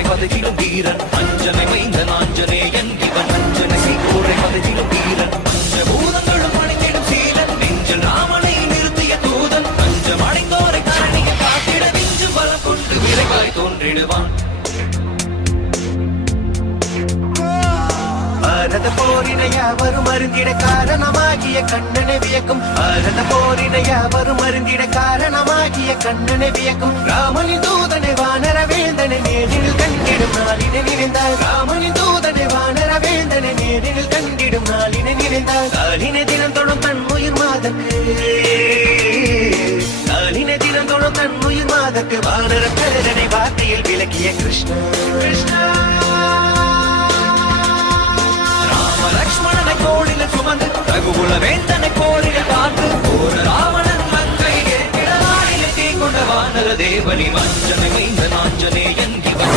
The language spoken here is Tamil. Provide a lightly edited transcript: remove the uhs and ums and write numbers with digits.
சீகோரை பதகிலும் வீரன் அஞ்சனை மைந்தன் ஆஞ்சநேயன் இவன் அஞ்சனை சீகோரை பதகிலும் வீரன் பஞ்சபூதங்களும் அணிந்திடும் சீலன் நெஞ்சில் ராமனை நிறுத்திய தூதன் பஞ்சம் அடைந்தோரை கரணியை காத்திட நெஞ்சும் பலம் கொண்டு விரைவாய் தோன்றிடுவான் பாரத போரினை யாவரும் அருந்திட காரணமாகிய கண்ணனை வியக்கும் பாரத போரினை யாவரும் அருந்திட காரணமாகிய கண்ணனை வியக்கும் ராமனின் தூதனை வானர வேந்தனை நேரில் கண்டிடும் நாளினை நினைந்தார் ராமனின் தூதனை வானர வேந்தனை நேரில் கண்டிடும் நாளினை நினைந்தார் காலினை தினம் தொடும் தன் உயிர் மாதக்கு காலினை தினம் தொடும் தன் உயிர் மாதக்கு வானர பேரனை வார்த்தையில் விளக்கிய கிருஷ்ணா கிருஷ்ணா லக்ஷ்மணனை கோடில சுமந்து ரகுகுல வேந்தனை கோடில பார்த்து போர ராவணன் மங்கை ஏற்கிட நாளில் தீ கொண்ட வானர தேவனி மஞ்சனை மைந்த நாஞ்சனேயன்